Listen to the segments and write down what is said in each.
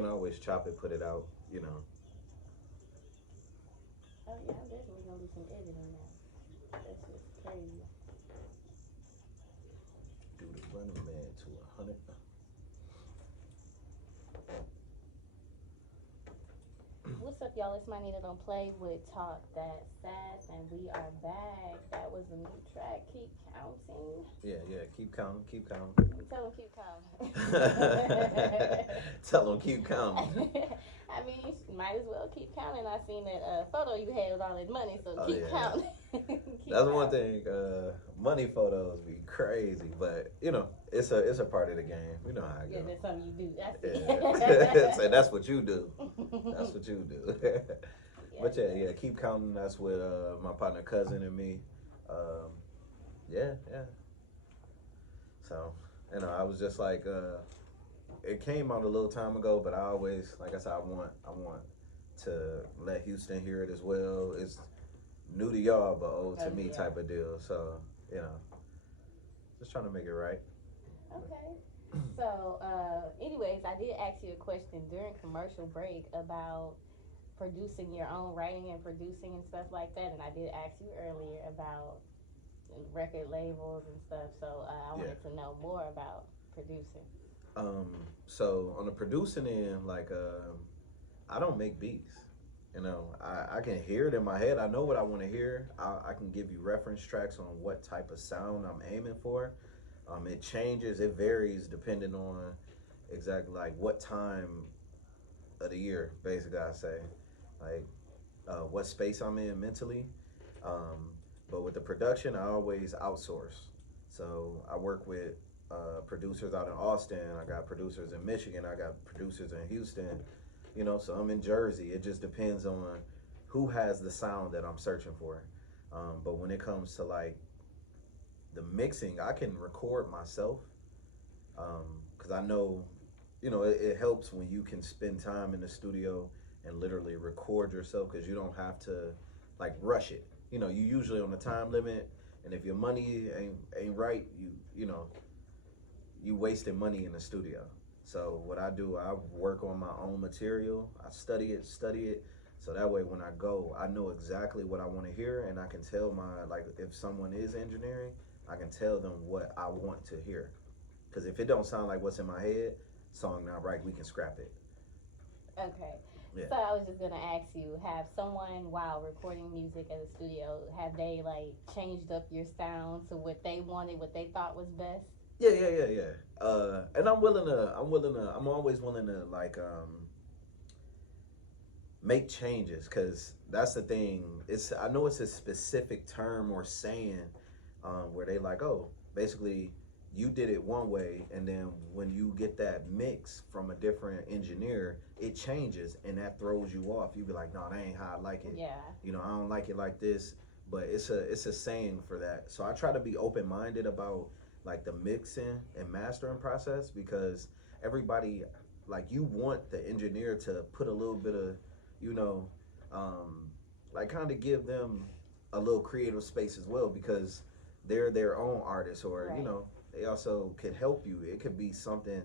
can always chop it, put it out, you know. Oh yeah, I'm definitely gonna do some editing now. That's just crazy. Do the Running Man to 100. What's up, y'all? It's my Nina Don't Play with Talk That Sass, and we are back. That was a new track. Keep counting. Yeah, yeah. Keep counting. Keep counting. Tell them keep counting. Tell them keep counting. I mean, you might as well keep counting. I seen that photo you had with all that money, so Oh keep yeah. counting. Keep That's one counting. thing. Money photos be crazy, but you know, it's a part of the game. You know how it Yeah, go. that's something you do. I Yeah. So see. that's what you do. That's what you do. Yes, But yeah, sir. yeah. Keep counting. That's with my partner, cousin, and me. Um, yeah, yeah. So you know, I was just like, it came out a little time ago, but I always, like I said, I want to let Houston hear it as well. It's new to y'all, but old to Oh me yeah. type of deal. So you know, just trying to make it right. Okay. So, anyways, I did ask you a question during commercial break about producing your own writing and producing and stuff like that, and I did ask you earlier about record labels and stuff. So, I Yeah. wanted to know more about producing. Um, so on the producing end, like, I don't make beats. You know, I can hear it in my head. I know what I want to hear. I can give you reference tracks on what type of sound I'm aiming for. It changes. It varies depending on exactly like what time of the year. Basically, I say like what space I'm in mentally. Um, but with the production, I always outsource. So I work with producers out in Austin. I got producers in Michigan. I got producers in Houston. You know, so I'm in Jersey. It just depends on who has the sound that I'm searching for. But when it comes to like the mixing, I can record myself because I know, you know, it helps when you can spend time in the studio and literally record yourself because you don't have to like rush it. You know, you usually on a time limit, and if your money ain't right, you know you wasting money in the studio. So what I do, I work on my own material. I study it, so that way when I go, I know exactly what I want to hear, and I can tell my like if someone is engineering, I can tell them what I want to hear. Because if it don't sound like what's in my head, song not right, we can scrap it. Okay. Yeah. So I was just gonna ask you, have someone while recording music at the studio, have they like changed up your sound to what they wanted, what they thought was best? Yeah, yeah, yeah, yeah. And I'm always willing to like make changes because that's the thing. It's I know it's a specific term or saying where they like, oh, basically you did it one way, and then when you get that mix from a different engineer, it changes, and that throws you off. You be like, no, that ain't how I like it. Yeah. You know, I don't like it like this. But it's a saying for that. So I try to be open minded about like the mixing and mastering process because everybody like you want the engineer to put a little bit of you know, um, like kind of give them a little creative space as well because they're their own artists, or you Right. know, they also could help you. It could be something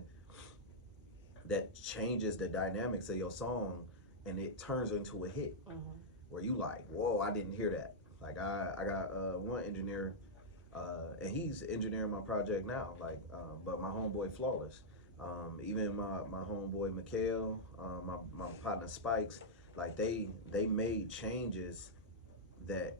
that changes the dynamics of your song, and it turns into a hit Mm-hmm. where you like, whoa, I didn't hear that. Like I got one engineer, and he's engineering my project now. Like, but my homeboy Flawless, even my homeboy Mikhail, my partner Spikes, like they made changes that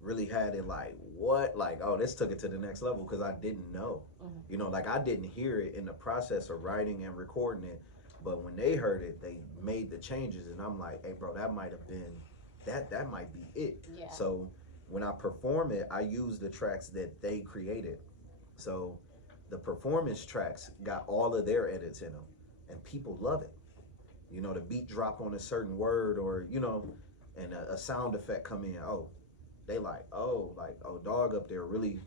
really had it like what like oh this took it to the next level because I didn't know, Mm-hmm. you know, like I didn't hear it in the process of writing and recording it, but when they heard it they made the changes and I'm like, hey bro, that might have been that might be it. Yeah. So when I perform it, I use the tracks that they created. So the performance tracks got all of their edits in them, and people love it. You know, the beat drop on a certain word, or you know, and a sound effect come in. Oh, they like oh dog up there really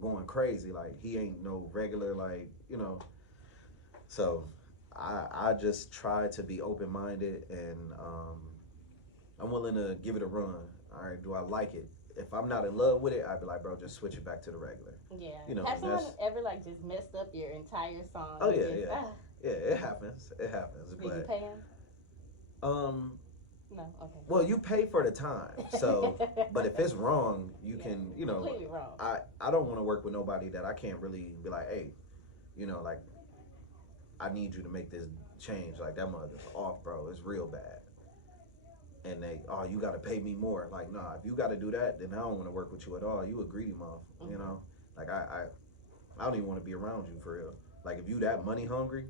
going crazy. Like he ain't no regular like you know. So I just try to be open minded and I'm willing to give it a run. All right, do I like it? If I'm not in love with it, I'd be like, bro, just switch it back to the regular. Yeah. You know, Have and someone that's ever like just messed up your entire song oh or yeah, just yeah, Yeah, it happens. It happens. Did you But pay him? um, No. Okay. well, you pay for the time. So, but if it's wrong, you can, you know, completely wrong. I don't want to work with nobody that I can't really be like, hey, you know, like I need you to make this change. Like that mother's off, bro. It's real bad. And they, oh, you got to pay me more. Like, nah, if you got to do that, then I don't want to work with you at all. You a greedy mother, you know. Like I don't even want to be around you for real. Like if you that money hungry,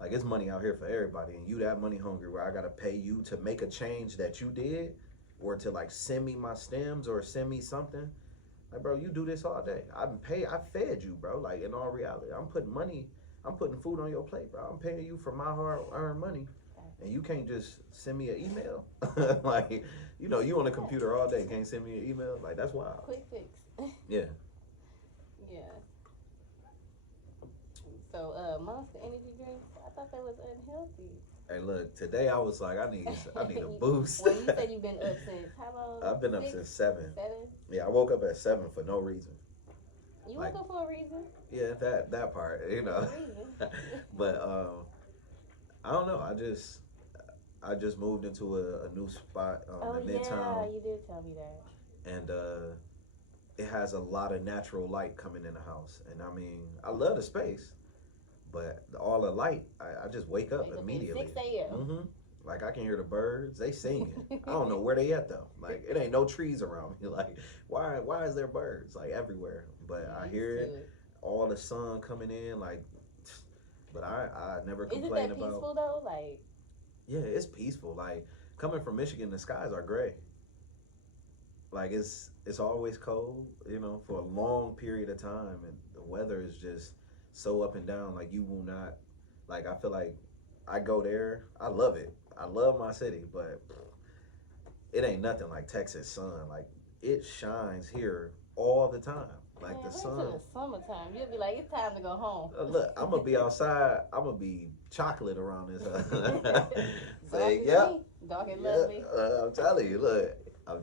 like it's money out here for everybody, and you that money hungry where I gotta pay you to make a change that you did, or to like send me my stems or send me something. Like, bro, you do this all day. I fed you, bro. Like in all reality, I'm putting food on your plate, bro. I'm paying you for my hard earned money, and you can't just send me an email. Like, you know, you on the computer all day, can't send me an email. Like that's wild. Quick fix. Yeah. Yeah. So, Monster energy drinks, I thought that was unhealthy. Hey, look, today I was like, I need a boost. Well, you said you've been up since how long? I've been up 6? since 7. 7? Yeah, I woke up at 7 for no reason. You Like- woke up for a reason. Yeah, that part, you know. But I don't know. I just moved into a new spot in yeah, Midtown, you did tell me that. and it has a lot of natural light coming in the house. And I mean, I love the space, but all the light, I just wake up Wake up at immediately. 6 a.m. Mm-hmm. Like I can hear the birds. They singing. I don't know where they at though. Like it ain't no trees around me. Like why is there birds like everywhere? But I hear it. All the sun coming in. Like, but I never Is it complain that about. peaceful though? Like, Yeah, it's peaceful. Like coming from Michigan, the skies are gray. Like it's always cold, you know, for a long period of time, and the weather is just so up and down. Like you will not, like I feel like I go there, I love it. I love my city, but it ain't nothing like Texas sun. Like it shines here all the time. Like man, the wait sun. till the summertime. You'll be like, it's time to go home. Look, I'm gonna be outside. I'm gonna be chocolate around this. Say, yep. Dark and Yeah, lovely. I'm telling you, look, I'm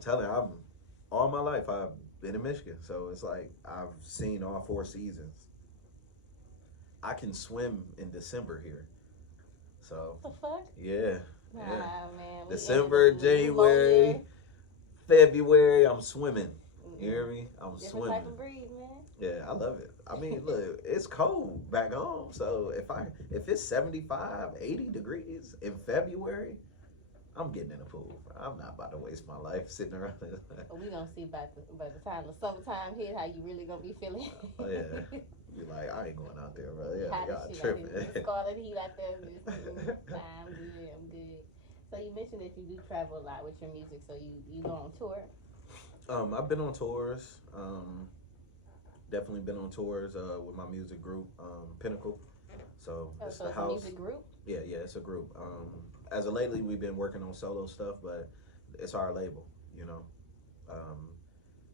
all my life I've been in Michigan, so it's like I've seen all 4 seasons. I can swim in December here, so What the fuck? yeah, Nah, yeah. man. we December, ended up with January, pneumonia. February, I'm swimming. You hear me? I'm Different swimming. type of breeze, man. Yeah, I love it. I mean, look, it's cold back home, so if it's 75, 80 degrees in February, I'm getting in the pool. I'm not about to waste my life sitting around there. We gonna see by the time the summertime hit how you really gonna be feeling. Oh, yeah. Be like, I ain't going out there, bro. Yeah, Hot y'all as shit tripping. out there. Scarlet heat out there. Nah, I'm good. So you mentioned that you do travel a lot with your music. So you go on tour. I've been on tours. Definitely been on tours with my music group, Pinnacle. So it's so the it's a house. music group. Yeah, it's a group. As of lately, we've been working on solo stuff, but it's our label, you know.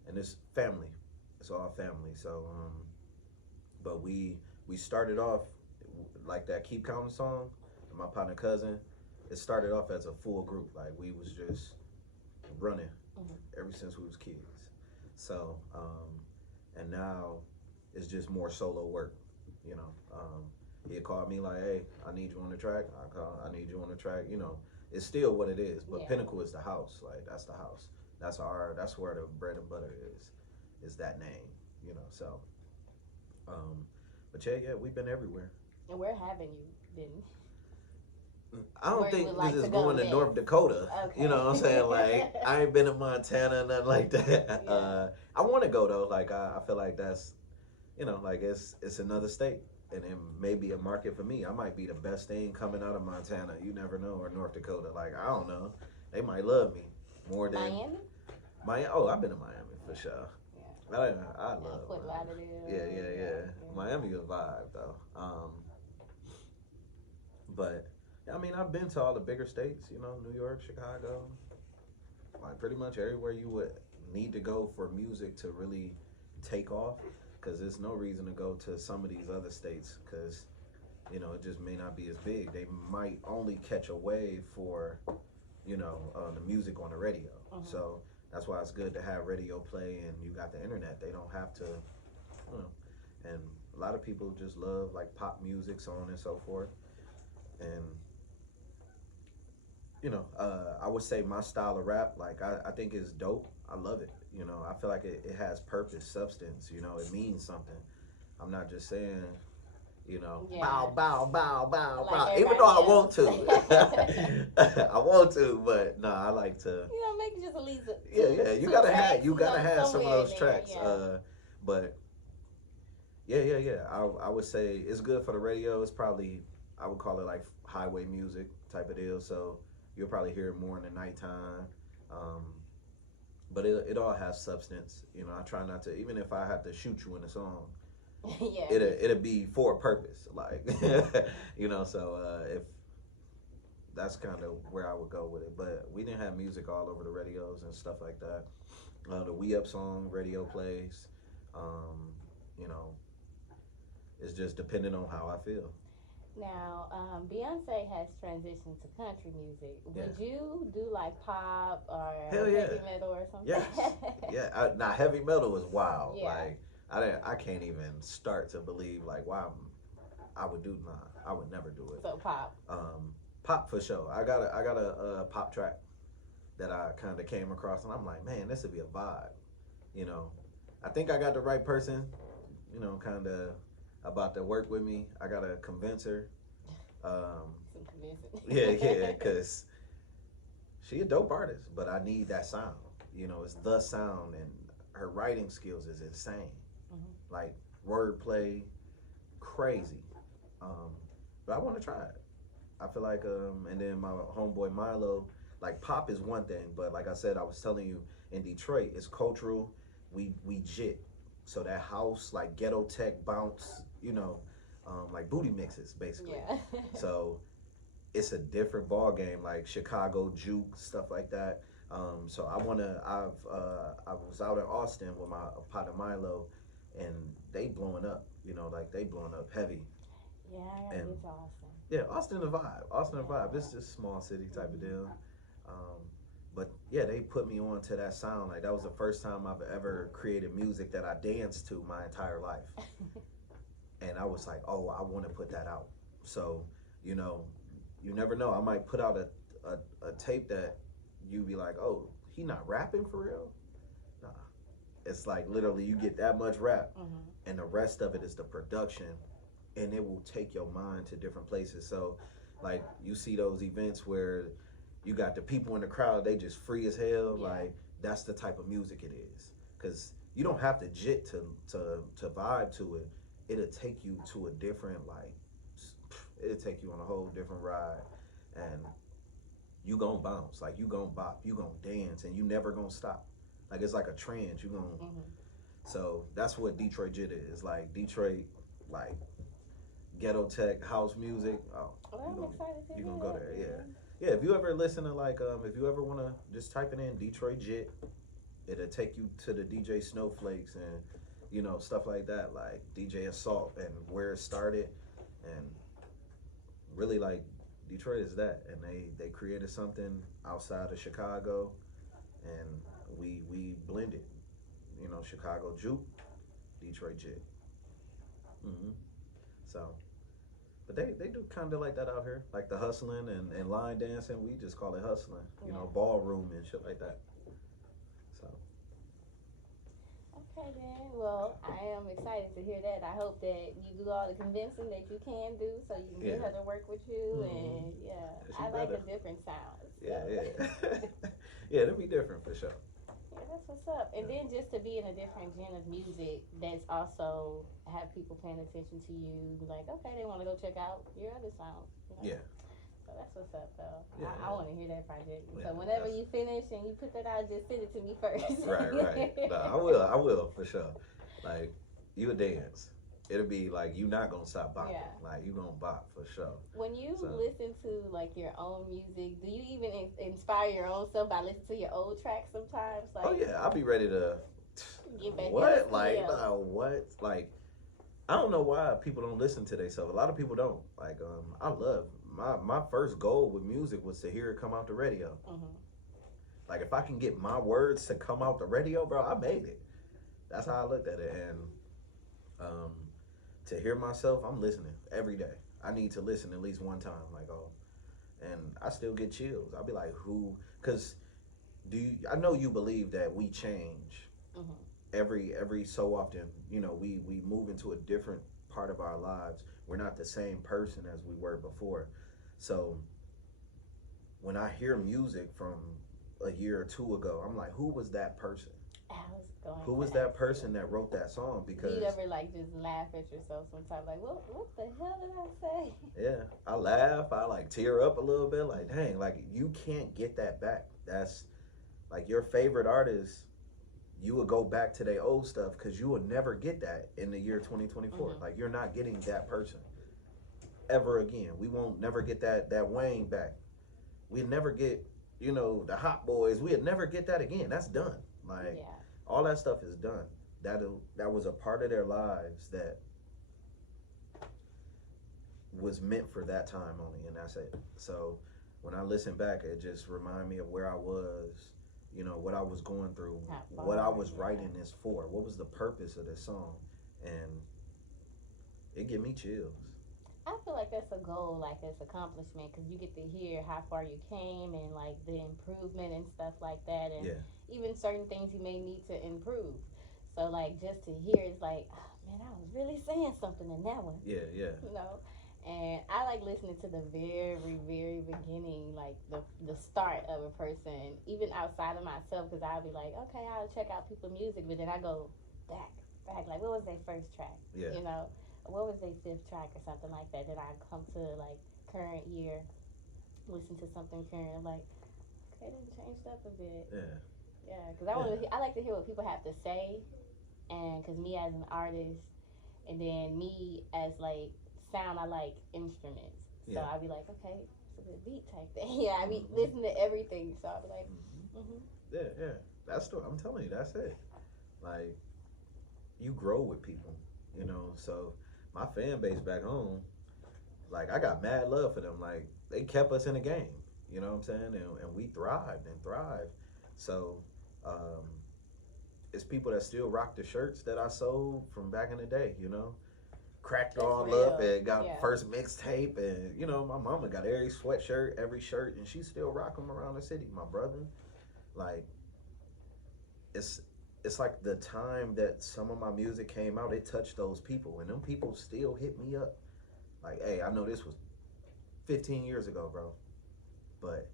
And it's family. It's all family. So, but we started off like that Keep Counting song. My partner cousin. It started off as a full group. Like we was just running ever since we was kids. So, and now it's just more solo work, you know. He called me like, hey, I need you on the track. I need you on the track. You know, it's still what it is, but Yeah. Pinnacle is the house. Like that's the house. That's where the bread and butter is that name, you know. So, but yeah, we've been everywhere. And where haven't you been? I don't Where you think would like this is to go going to next? North Dakota. Okay. You know what I'm saying? Like I ain't been in Montana, nothing like that. Yeah. I want to go though. Like I feel like that's, you know, like it's another state, and it may be a market for me. I might be the best thing coming out of Montana. You never know, or North Dakota. Like I don't know. They might love me more than Miami. Miami. Oh, I've been to Miami for sure. Yeah. I love Fort Miami. Lauderdale. Yeah. Miami a vibe though. But I mean, I've been to all the bigger states. You know, New York, Chicago, like pretty much everywhere you would need to go for music to really take off. Because there's no reason to go to some of these other states because, you know, it just may not be as big. They might only catch a wave for, you know, the music on the radio. So that's why it's good to have radio play and you got the internet. They don't have to, you know, and a lot of people just love like pop music, so on and so forth. And I would say my style of rap, like I think is dope. I love it. I feel like it has purpose, substance. It means something. I'm not just saying, Yeah. bow, bow, bow, bow, Like bow. Even though I everybody want else. to, I want to, but no, I like to. Make it just at least Yeah. You two gotta tracks, have, you gotta have some of somewhere in those there. tracks. Yeah. But yeah. I would say it's good for the radio. It's probably, I would call it like highway music type of deal. So you'll probably hear it more in the nighttime. Um, but it all has substance. I try not to, even if I have to shoot you in a song, Yeah. it'll be for a purpose. Like, so if that's kind of where I would go with it. But we didn't have music all over the radios and stuff like that. The We Up song radio plays. Um, you know, it's just depending on how I feel. Now, Beyonce has transitioned to country music. Yeah. Would you do like pop or Hell yeah. heavy metal or something? Yes. Yeah. Now heavy metal is wild. Yeah. Like I can't even start to believe like wow I would do I would never do it. So pop. Pop for sure. I got a pop track that I kind of came across, and I'm like, man, this would be a vibe. I think I got the right person. Kind of about to work with me. I gotta convince her. Some convincing. Yeah, because she a dope artist, but I need that sound. It's the sound, and her writing skills is insane. Mm-hmm. Like wordplay, crazy. But I want to try it. I feel like, and then my homeboy Milo, like pop is one thing, but like I said, I was telling you in Detroit, it's cultural. We jit, so that house like ghetto tech bounce, like booty mixes basically. Yeah. So it's a different ball game, like Chicago juke stuff like that. So I was out in Austin with my partner Milo, and they blowing up, like they blowing up heavy. Yeah, And it's awesome. yeah, Austin the vibe. Austin the vibe. It's just small city type of deal. But yeah, they put me on to that sound. Like that was the first time I've ever created music that I danced to my entire life. And I was like, oh, I want to put that out. So, you never know. I might put out a tape that you be like, oh, he not rapping for real? Nah. It's like literally you get that much rap, Mm-hmm. and the rest of it is the production, and it will take your mind to different places. So, like you see those events where you got the people in the crowd, they just free as hell. Yeah. Like that's the type of music it is, because you don't have to jit to vibe to it. It'll take you to a different it'll take you on a whole different ride, and you gonna bounce, like you gonna bop, you gonna dance, and you never gonna stop. Like it's like a trance. You gonna. Mm-hmm. So that's what Detroit Jit is. Like Detroit, like ghetto tech house music. Oh, Well, I'm excited to you hear gonna go that, there? man. Yeah. If you ever listen to like if you ever wanna just type it in Detroit Jit, it'll take you to the DJ Snowflakes and stuff like that, like DJ Assault and where it started, and really like Detroit is that, and they created something outside of Chicago, and we blended, Chicago juke, Detroit jit. So, but they do kind of like that out here, like the hustling and line dancing. We just call it hustling, ballroom and shit like that. So. Okay then. Well, I am excited to hear that. I hope that you do all the convincing that you can do, so you can get her to work with you. And I like a different sound. So. Yeah. Yeah, it'll be different for sure. Yeah, that's what's up. And then just to be in a different genre of music that's also have people paying attention to you, like, okay, they want to go check out your other sound. Yeah. So that's what's up, though. Yeah, I want to hear that project. Yeah, So whenever you finish and you put that out, just send it to me first. Right. No, I will for sure. Like you would dance. It'll be like you not gonna stop bopping. Yeah. Like you gonna bop for sure. When you listen to like your own music, do you even inspire your own self by listening to your old tracks sometimes? Like, Oh yeah, I'll be ready to. Get back What like what like? I don't know why people don't listen to themselves. A lot of people don't. Like I love my first goal with music was to hear it come out the radio. Mm-hmm. Like if I can get my words to come out the radio, bro, I made it. That's how I looked at it. And to hear myself, I'm listening every day. I need to listen at least one time, like, oh, and I still get chills. I'll be like, who? Because I know you believe that we change Mm-hmm. every so often. You know, we move into a different part of our lives. We're not the same person as we were before. So when I hear music from a year or two ago, I'm like, who was that person? I was going Who to was ask that person you. that wrote that song? Do Because you ever like just laugh at yourself sometimes? Like, what the hell did I say? yeah, I laugh, I like tear up a little bit, like dang, like you can't get that back. That's like your favorite artist. You would go back to their old stuff because you will never get that in the year 2024. Mm-hmm. Like you're not getting that person ever again. We won't never get that Wayne back. We'd never get, you know, the Hot Boys. We'd never get that again. That's done. Like Yeah. all that stuff is done. That was a part of their lives that was meant for that time only, and that's it. So when I listen back, it just remind me of where I was, you know, what I was going through, Not what I far, was yeah. writing this for, what was the purpose of this song, and it give me chills. I feel like that's a goal, like it's accomplishment, because you get to hear how far you came and like the improvement and stuff like that, and Yeah, even certain things you may need to improve. So like just to hear, it's like, oh, man, I was really saying something in that one, yeah, yeah, you know. And I like listening to the very, very beginning, like the start of a person, even outside of myself, because I'll be like, okay, I'll check out people's music, but then I go back, like what was their first track, yeah. you know, what was their fifth track or something like that. Then I come to like current year, listen to something current, I'm like, okay, they changed up a bit, Yeah, yeah, because yeah, I like to hear what people have to say, and because me as an artist and then me as like sound, I like instruments. So yeah. I'll be like, okay, it's a good beat type thing. Yeah, I be Hmm. listening to everything. So I'll be like, Hmm. mm-hmm. Yeah, yeah. That's the. I'm telling you, that's it. Like you grow with people, you know. So my fan base back home, like I got mad love for them. Like they kept us in the game. You know what I'm saying? And we thrived and thrived. So um, it's people that still rock the shirts that I sold from back in the day. You know, cracked That's all up real. and got Yeah. first mixtape, and you know my mama got every sweatshirt, every shirt, and she still rock them around the city. My brother, like it's it's like the time that some of my music came out, it touched those people, and them people still hit me up. Like, hey, I know this was 15 years ago, bro, but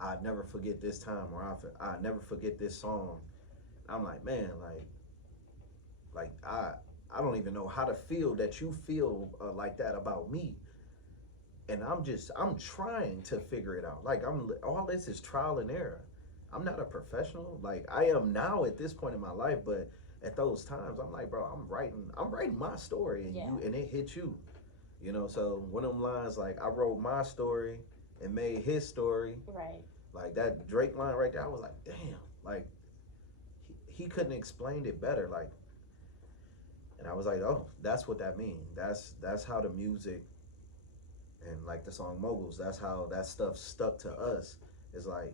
I never forget this time, or I never forget this song. I'm like, man, like I don't even know how to feel that you feel like that about me, and I'm trying to figure it out. Like I'm all this is trial and error. I'm not a professional like I am now at this point in my life, but at those times I'm like, bro, I'm writing my story, and Yeah. you and it hit you. You know, so one of them lines like I wrote my story and made his story. Right. Like that Drake line right there, I was like, damn, like he couldn't explain it better. Like, and I was like, oh, that's what that means. That's how the music and like the song Moguls, that's how that stuff stuck to us. Is like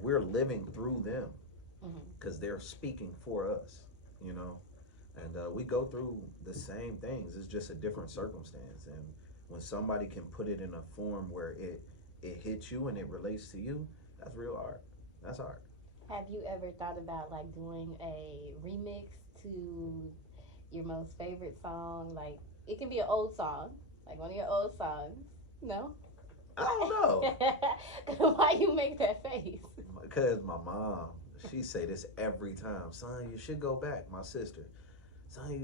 we're living through them Mm-hmm. because they're speaking for us, you know. And we go through the same things. It's just a different circumstance. And when somebody can put it in a form where it hits you and it relates to you, that's real art. That's art. Have you ever thought about like doing a remix to your most favorite song? Like it can be an old song, like one of your old songs. No. I don't know, Why you make that face? because my mom, she say this every time. Son, you should go back. My sister,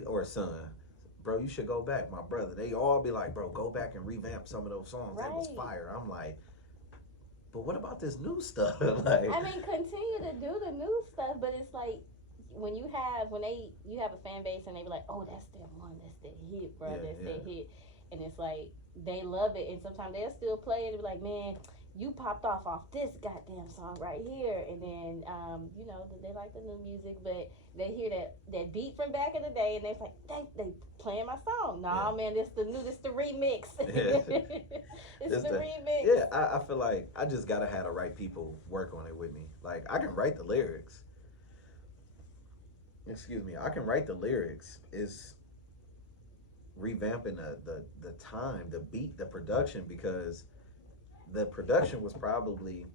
or son, bro, you should go back. My brother, they all be like, bro, go back and revamp some of those songs. That was Right. fire. I'm like, but what about this new stuff? Like, I mean, continue to do the new stuff, but it's like when you have a fan base and they be like, oh, that's their one, that's their hit, bro, Yeah, that's yeah. their hit, and it's like they love it, and sometimes they'll still play it and be like, man, you popped off this goddamn song right here, and then you know they like the new music, but they hear that beat from back in the day, and they're like, they playing my song. Nah, Yeah. man, this the remix. Yeah. It's It's the the remix. yeah. I feel like I just gotta have the right people work on it with me. Like I can write the lyrics. Excuse me. I can write the lyrics. Is revamping the time, the beat, the production, because the production was probably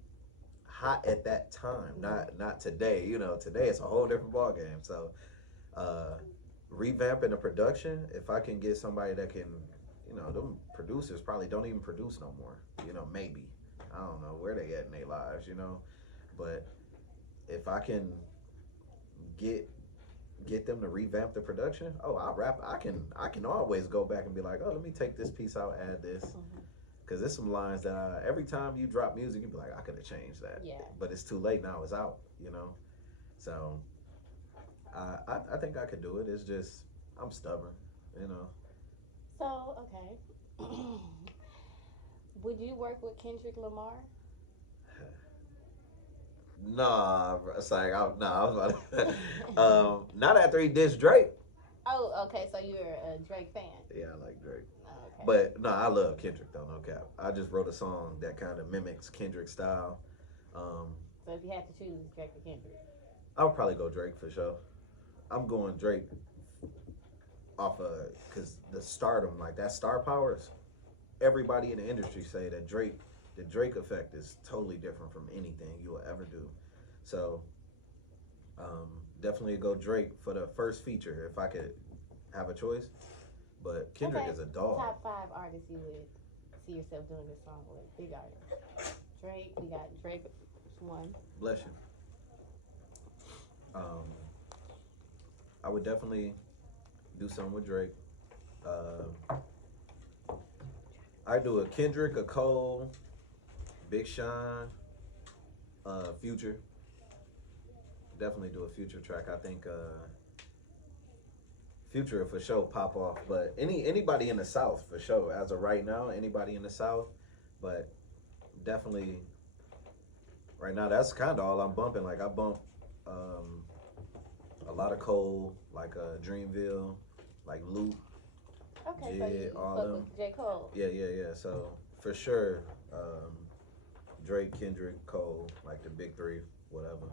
hot at that time, not today. You know, today it's a whole different ball game. So uh, revamping the production, if I can get somebody that can, you know, them producers probably don't even produce no more. You know, maybe I don't know where they at in their lives. You know, but if I can get get them to revamp the production, oh, I rap. I can always go back and be like, oh, let me take this piece out, add this, because there's some lines that every time you drop music, you be like, I could have changed that. Yeah. But it's too late now. It's out. You know, so I think I could do it. It's just I'm stubborn. You know. So okay, would you work with Kendrick Lamar? Nah, it's like nah. I was about to, not after he dissed Drake. Oh, okay. So you're a Drake fan. Yeah, I like Drake. Oh, okay. But no, I love Kendrick though, no cap. I just wrote a song that kind of mimics Kendrick style. So if you had to choose Drake or Kendrick, I would probably go Drake for sure. I'm going Drake off of because the stardom, like that star powers. Everybody in the industry say that the Drake effect is totally different from anything you will ever do. So definitely go Drake for the first feature if I could have a choice. But Kendrick Okay. is a dog. Top 5 artists you would see yourself doing this song with. Big artists. Drake. We got Drake. One. Bless you. I would definitely do something with Drake. I do a Kendrick, a Cole, Big Sean, Future. Definitely do a Future track. I think Future for sure pop off. But anybody in the South for sure. As of right now, anybody in the South. But definitely right now that's kind of all I'm bumping. Like I bump a lot of Cole, like Dreamville, like Luke. Okay, Yeah, so you all fuck them. with J. Cole. Yeah. So for sure, Drake, Kendrick, Cole, like the big three, whatever.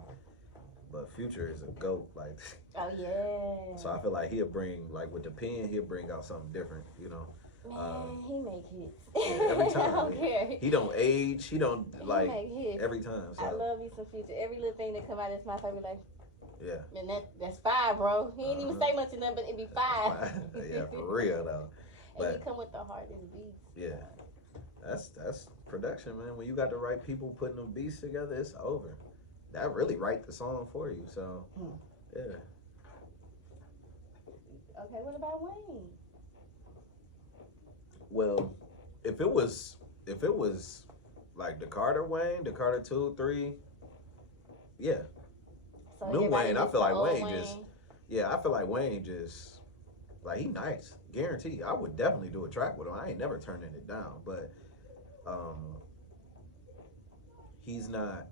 But Future is a goat, like. Oh yeah. So I feel like he'll bring, like with the pen, he'll bring out something different, you know. Man, he make hits. Yeah, every time. I don't care. He don't age. He don't like make hits. every time. So I love me some Future. Every little thing that come out of his mouth, I be like, yeah. man, that's 5, bro. He ain't even say much of nothing, but it be 5. Yeah, for real though. And But he come with the hardest beats. yeah, that's production, man. When you got the right people putting them beats together, it's over. That really write the song for you. So yeah. Okay, what about Wayne? Well, if it was like the Carter Wayne, the Carter 2, 3, yeah. So New everybody Wayne, I listen feel to like old Wayne just I feel like Wayne just like he nice. Guarantee. I would definitely do a track with him. I ain't never turning it down, but he's not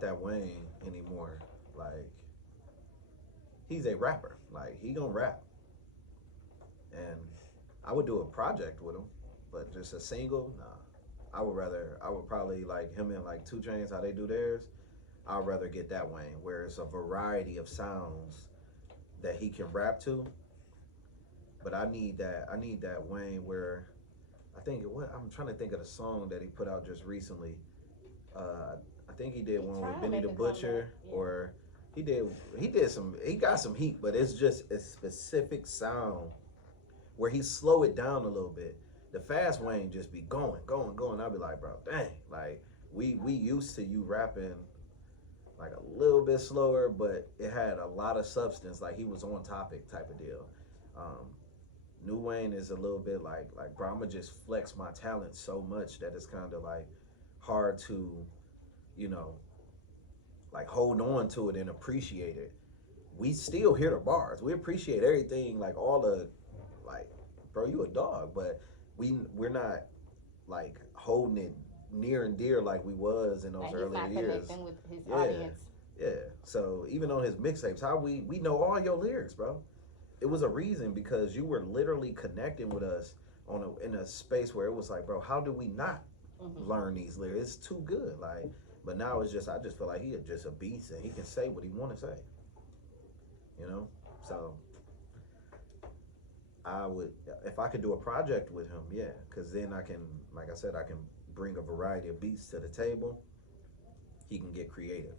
that Wayne anymore. Like he's a rapper. Like he gonna rap. And I would do a project with him, but just a single, nah. I would probably like him and like 2 Chainz, how they do theirs. I'd rather get that Wayne, where it's a variety of sounds that he can rap to. But I need that Wayne where I'm trying to think of the song that he put out just recently. I think he did one with Benny the Butcher, or he got some heat, but it's just a specific sound where he slow it down a little bit. The fast Wayne just be going. I'll be like, bro, dang, like we used to you rapping like a little bit slower, but it had a lot of substance. Like he was on topic type of deal. New Wayne is a little bit like bro, I'ma just flex my talent so much that it's kind of like hard to, you know, like hold on to it and appreciate it. We still hear the bars. We appreciate everything, like all the, like, bro, you a dog, but we're not like holding it near and dear like we was in those like earlier he's not years. connecting with his audience. Yeah. So even on his mixtapes, how we know all your lyrics, bro. It was a reason because you were literally connecting with us in a space where it was like, bro, how do we not learn these lyrics? It's too good. Like, but now it's just I just feel like he is just a beast and he can say what he want to say. You know, so I would, if I could do a project with him, yeah, because then I can, like I said, I can bring a variety of beats to the table. He can get creative,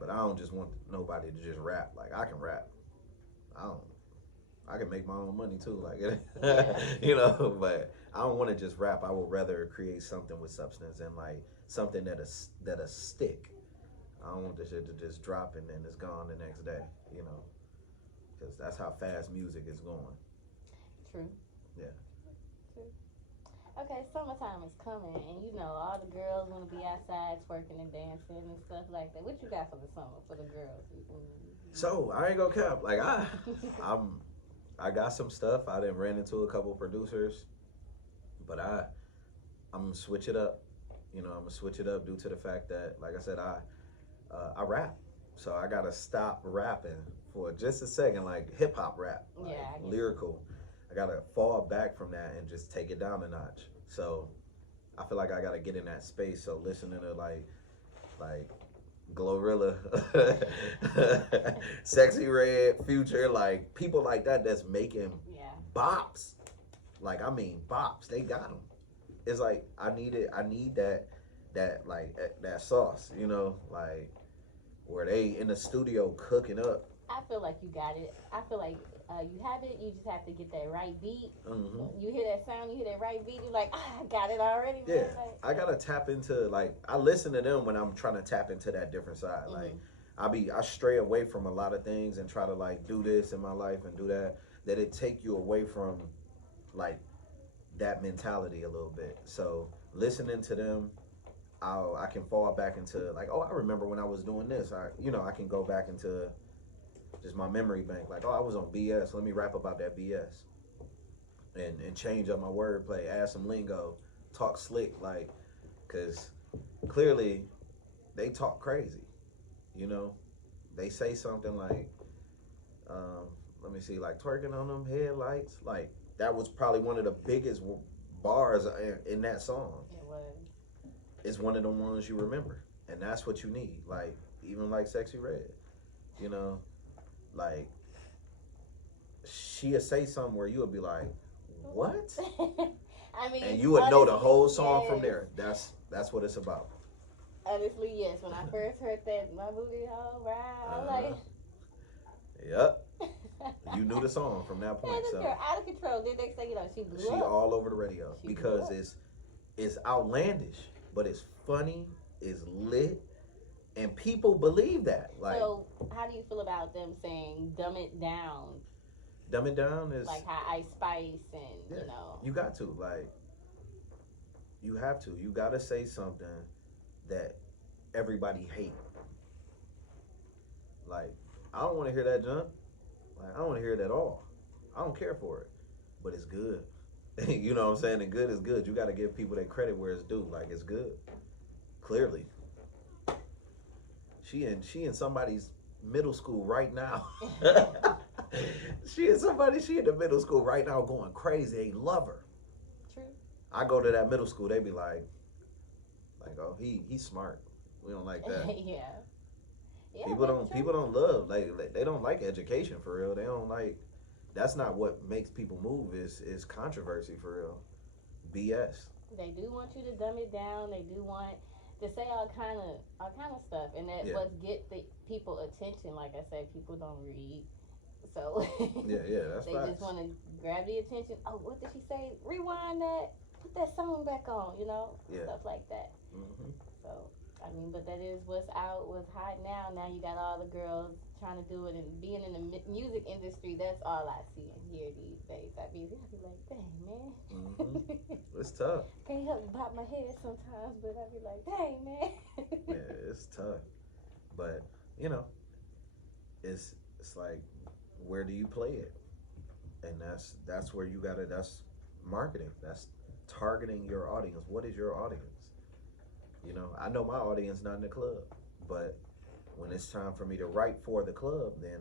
but I don't just want nobody to just rap. Like I can rap. I don't. I can make my own money too, like Yeah. But I don't want to just rap. I would rather create something with substance and like something that'll stick. I don't want this shit to just drop and then it's gone the next day, because that's how fast music is going. True. Yeah. True. Okay, summertime is coming, and all the girls want to be outside twerking and dancing and stuff like that. What you got for the summer for the girls? So I ain't gonna cap. Like I got some stuff. I done ran into a couple producers, but I'm gonna switch it up. I'm gonna switch it up due to the fact that, like I said, I rap. So I gotta stop rapping for just a second, like hip hop rap, like Yeah, lyrical. I gotta fall back from that and just take it down a notch. So I feel like I gotta get in that space. So listening to like Glorilla, Sexy Red, Future, like people like that that's making yeah. bops. Like I mean bops, they got them. It's like I need that sauce, like where they in the studio cooking up. I feel like you got it. I feel like you have it. You just have to get that right beat. Mm-hmm. You hear that sound, you hear that right beat. You're like, I got it already. Yeah, Man. Like, I gotta tap into I listen to them when I'm trying to tap into that different side. mm-hmm. Like I stray away from a lot of things and try to like do this in my life and do that. That it take you away from like that mentality a little bit. So listening to them, I can fall back into like, oh, I remember when I was doing this. I can go back into just my memory bank. Like, oh, I was on BS. Let me rap about that BS, and change up my wordplay, add some lingo, talk slick, like, cause clearly they talk crazy. They say something like, let me see, like twerking on them headlights. Like that was probably one of the biggest bars in that song. It was. It's one of the ones you remember, and that's what you need. Like even like Sexy Red, like she'll say something where you'll be like, what? I mean, And you would know the whole song yes. from there. That's what it's about. Honestly, yes. When I first heard that, my booty hole ride, I was like, yep. You knew the song from that point. Man, this So girl out of control. Then next thing you know, she blew she up. all over the radio She because blew up. it's outlandish, but it's funny, it's lit, and people believe that. Like, So, how do you feel about them saying "dumb it down"? dumb it down is Like how Ice Spice and yeah, you got to like, you have to. You got to say something that everybody hate. Like, I don't want to hear that junk. Like, I don't want to hear it at all. I don't care for it, but it's good. You know what I'm saying? And good is good. You got to give people their credit where it's due. Like it's good. Clearly, she in somebody's middle school right now. She in the middle school right now going crazy. They love her. True. I go to that middle school. They be like, oh, he's smart. We don't like that. Yeah. Yeah. People don't love like they don't like education for real. They don't like. That's not what makes people move. Is controversy for real. BS. They do want you to dumb it down. They do want to say all kind of stuff, and that what get the people attention. Like I said, people don't read, so yeah, that's they facts. just want to grab the attention. Oh, what did she say? Rewind that. Put that song back on. Stuff like that. Mm-hmm. So I mean, but that is what's out, what's hot now. Now you got all the girls trying to do it, and being in the music industry, that's all I see and hear these days. I be like, dang, man. Mm-hmm. It's tough. Can't help but bop my head sometimes, but I be like, dang, man. Yeah, it's tough. But, it's like, where do you play it? And that's where you gotta, that's marketing. That's targeting your audience. What is your audience? I know my audience not in the club, but when it's time for me to write for the club, then